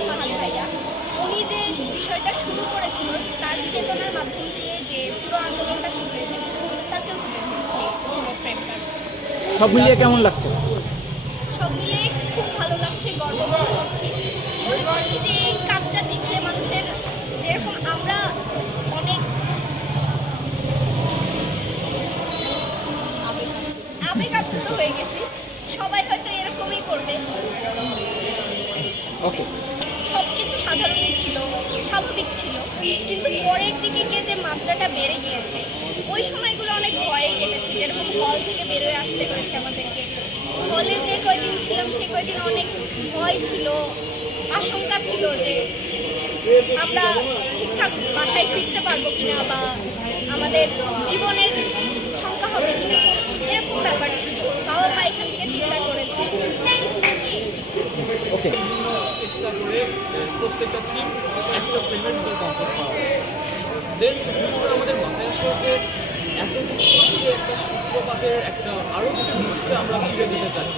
ফাহাদ ভাইয়া উনি যে বিষয়টা শুরু করেছিল তার চেতনার মাধ্যম দিয়ে যে পুরো আন্দোলনটা শুরু হয়েছে তাকেও তুলে ধরেছে পুরো সব মিলিয়ে কেমন লাগছে? সব মিলিয়ে খুব ভালো লাগছে গর্ববোধ করছি। মনে করছি যে এই কাজটা দেখলে মানুষের যেরকম আমরা অনেক আবেগ আপ্লুত হয়ে গেছি সবাই হয়তো এরকমই করবে। ওকে সাধারণই ছিল, স্বাভাবিক ছিল। কিন্তু পরের দিকে গিয়ে যে মাত্রাটা বেড়ে গিয়েছে, ওই সময়গুলো অনেক ভয়ে কেটেছে। যেরকম হল থেকে বেরোয় আসতে হয়েছে আমাদেরকে। হলে যে কয়দিন ছিলাম, সেই কয়দিন অনেক ভয় ছিল, আশঙ্কা ছিল যে আমরা ঠিকঠাক বাসায় ফিরতে পারব কিনা বা আমাদের জীবনের ওকে। চেষ্টা করে প্রত্যেকটা থিম একটা করা দেন আমাদের মাথায় যে এত কিছু একটা সূত্রপাতের একটা আরও যদি আমরা ফিরে যেতে চাই